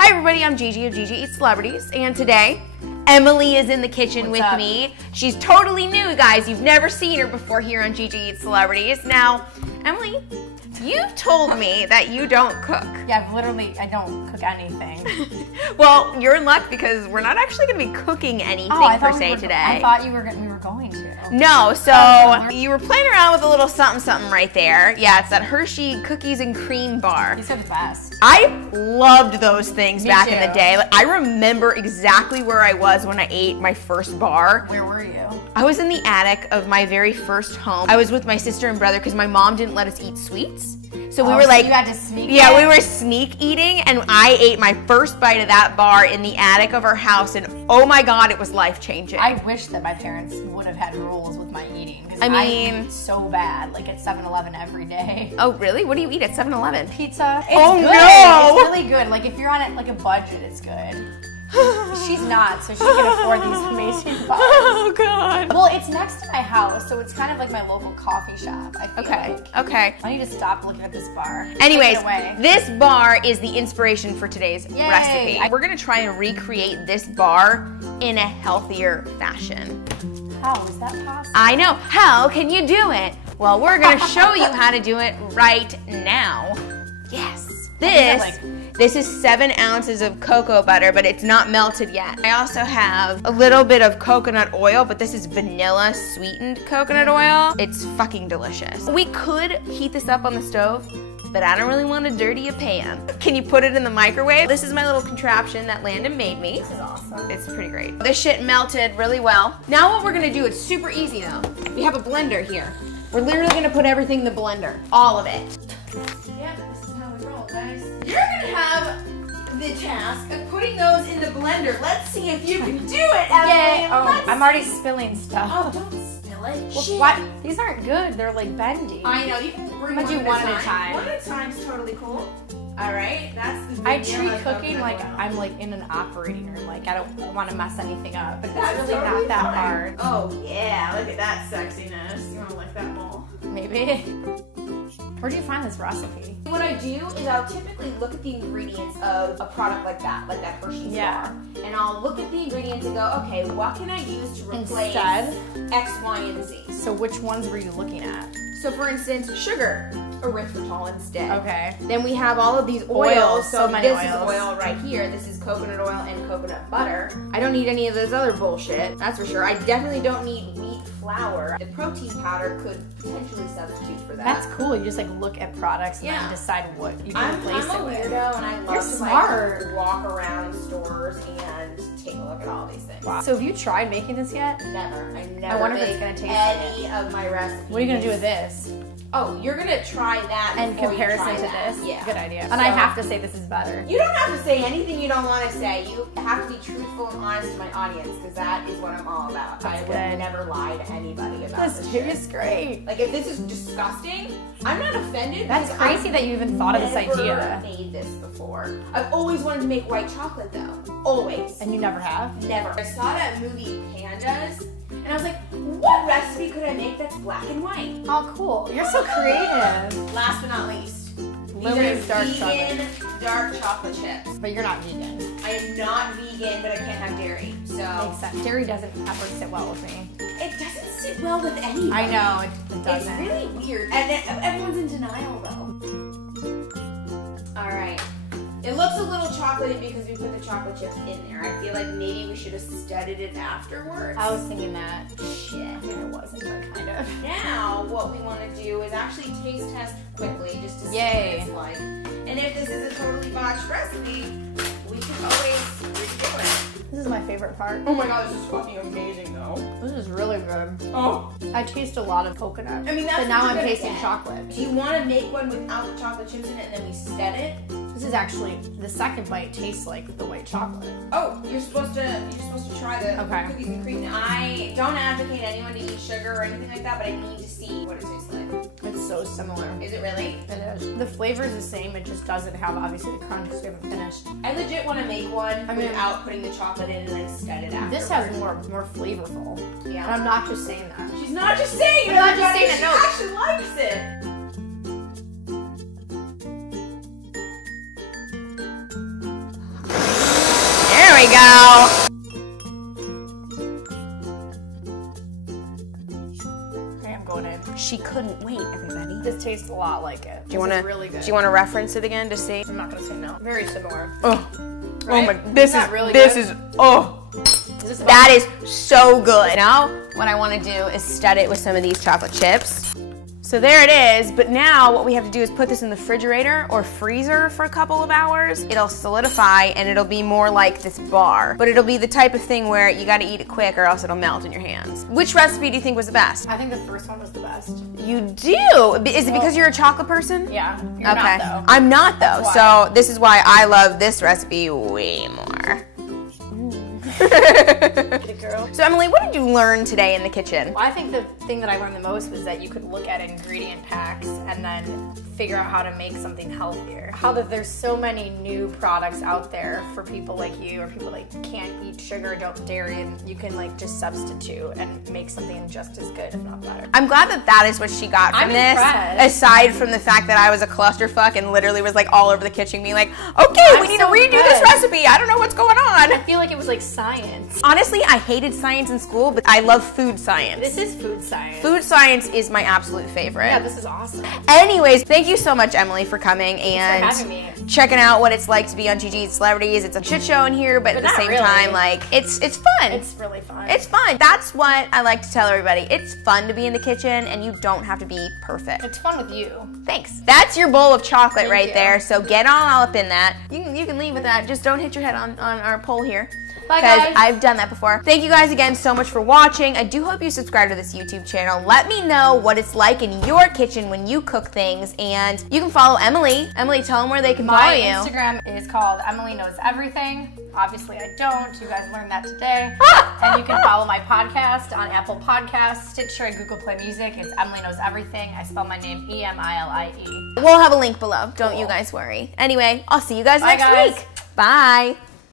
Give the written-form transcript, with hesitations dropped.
Hi everybody, I'm Gigi of Gigi Eats Celebrities, and today, Emily is in the kitchen with me. She's totally new, guys. You've never seen her before here on Gigi Eats Celebrities. Now, Emily, you've told me that you don't cook. Yeah, literally, I don't cook anything. Well, you're in luck because we're not actually going to be cooking anything per se today. I thought we were going to. No, so you were playing around with a little something right there. Yeah, it's that Hershey cookies and cream bar. These are the best. I loved those things back in the day. Like, I remember exactly where I was when I ate my first bar. Where were you? I was in the attic of my very first home. I was with my sister and brother because my mom didn't let us eat sweets. So we were like, you had to sneak we were sneak eating, and I ate my first bite of that bar in the attic of our house, and oh my God, it was life-changing. I wish that my parents would have had rules with my eating, because I mean, I eat so bad, like at 7-Eleven every day. Oh really? What do you eat at 7-Eleven? Pizza. It's good. No! It's really good. Like if you're on like a budget, it's good. She's not, so she can afford these amazing bars. Oh God. Well, it's next to my house, so it's kind of like my local coffee shop. I feel like. Okay. I need to stop looking at this bar. Anyways, this bar is the inspiration for today's recipe. Yay. We're gonna try and recreate this bar in a healthier fashion. How is that possible? I know. How can you do it? Well, we're gonna show you how to do it right now. Yes. This is 7 ounces of cocoa butter, but it's not melted yet. I also have a little bit of coconut oil, but this is vanilla sweetened coconut oil. It's fucking delicious. We could heat this up on the stove, but I don't really want to dirty a pan. Can you put it in the microwave? This is my little contraption that Landon made me. This is awesome. It's pretty great. This shit melted really well. Now what we're gonna do, it's super easy though. We have a blender here. We're literally gonna put everything in the blender, all of it. Yeah, this is how we roll, guys. You're gonna have the task of putting those in the blender. Let's see if you can do it, Emily. Yay. Oh, I'm already spilling stuff. Oh, don't spill it. Well, Shit. what? These aren't good. They're like bendy. I know, you can bring one at a time. One at a time is totally cool. All right, that's the I treat cooking like I'm like in an operating room. Like I don't want to mess anything up, but that's really totally not that fine. hard. Oh yeah, look at that sexiness. You want to lick that ball? Maybe. Where'd you find this recipe? What I do is I'll typically look at the ingredients of a product like that Hershey's bar. And I'll look at the ingredients and go, okay, what can I use to replace X, Y, and Z? So which ones were you looking at? So for instance, sugar, erythritol instead. Okay. Then we have all of these oils. So many this oils. is oil right here. This is coconut oil and coconut butter. I don't need any of this other bullshit, that's for sure. I definitely don't need wheat flour. The protein powder could potentially substitute for that. That's cool. You just like look at products and then decide what you can replace it with. I'm a weirdo and I love to like walk around stores and take a look at all these things. Wow. So have you tried making this yet? Never. I never. I wonder if it's gonna taste any of my recipes. What are you gonna do with this? Oh, you're gonna try that in comparison to this? Yeah. Good idea. And I have to say this is better. You don't have to say anything you don't want to say. You have to be truthful and honest to my audience because that is what I'm all about. I would never lie to anybody about this. This tastes great. Like if this is disgusting, I'm not offended. That's crazy that you even thought of this idea. I've never made this before. I've always wanted to make white chocolate though. Always. And you never have? Never. I saw that movie Pandas. And I was like, what recipe could I make that's black and white? Oh, cool. You're so creative. Last but not least, Lily's dark vegan dark chocolate chips. But you're not vegan. I am not vegan, but I can't have dairy. So makes sense. Dairy doesn't ever sit well with me. It doesn't sit well with anybody. I know, it doesn't. It's really weird. And everyone's in denial though. All right. It looks a little chocolatey because we put the chocolate chips in there. I feel like maybe we should have studied it afterwards. I was thinking that. Shit. It wasn't, but kind of. Now, what we want to do is actually taste test quickly just to see what it's like. And if this is a totally botched recipe, we can always redo it. This is my favorite part. Oh my God, this is fucking amazing though. This is really good. Oh. I taste a lot of coconut. I mean, that's but now I'm tasting chocolate. Do you want to make one without the chocolate chips in it and then we set it? This is actually, the second bite tastes like the white chocolate. Oh, you're supposed to try the cookies and cream now. I don't advocate anyone to eat sugar or anything like that, but I need to see what it tastes like. It's so similar. Is it really? It is. The flavor is the same, it just doesn't have obviously the crunch because we haven't finished. I legit want to make one without putting the chocolate in and then set it afterwards. This has more flavorful. Yeah. And I'm not just saying that. She's not just saying it. I'm not just saying it. No. She actually likes it. you go. She couldn't wait, everybody. This tastes a lot like it. Do you want to? Really good. Do you want to reference it again to see? I'm not gonna say no. Very similar. Oh, right? Oh my! This is really this good? is oh. That is so good. Now, what I want to do is stud it with some of these chocolate chips. So there it is, but now what we have to do is put this in the refrigerator or freezer for a couple of hours. It'll solidify and it'll be more like this bar, but it'll be the type of thing where you gotta eat it quick or else it'll melt in your hands. Which recipe do you think was the best? I think the first one was the best. You do? Is it because you're a chocolate person? Yeah, you're okay. not though. I'm not though, so this is why I love this recipe way more. Good girl. So Emily, what did you learn today in the kitchen? Well, I think the thing that I learned the most was that you could look at ingredient packs and then figure out how to make something healthier. How that there's so many new products out there for people like you or people that can't eat sugar, don't dairy, and you can like just substitute and make something just as good, if not better. I'm glad that that is what she got from this. Impressed. Aside from the fact that I was a clusterfuck and literally was like all over the kitchen being like, okay, we need to redo this recipe. I don't know what's going on. I feel like it was like science. Honestly, I hated science in school, but I love food science. This is food science. Food science is my absolute favorite. Yeah, this is awesome. Anyways, thank you so much, Emily, for coming and Thanks for having me. Checking out what it's like to be on GiGi Celebrities. It's a shit show in here, but at the same time, like, it's fun. It's really fun. It's fun. That's what I like to tell everybody. It's fun to be in the kitchen, and you don't have to be perfect. It's fun with you. Thanks. That's your bowl of chocolate right you. there, so get all up in that. You can leave with that. Just don't hit your head on our pole here. Bye, guys. Because I've done that before. Thank you guys again so much for watching. I do hope you subscribe to this YouTube channel. Let me know what it's like in your kitchen when you cook things, and you can follow Emily. Emily, tell them where they can follow you. My Instagram is called Emilie Knows Everything. Obviously, I don't. You guys learned that today. And you can follow my podcast on Apple Podcasts, Stitcher, and Google Play Music. It's Emilie Knows Everything. I spell my name E-M-I-L-I-E. We'll have a link below. Don't you guys worry. Anyway, I'll see you guys next week. Bye.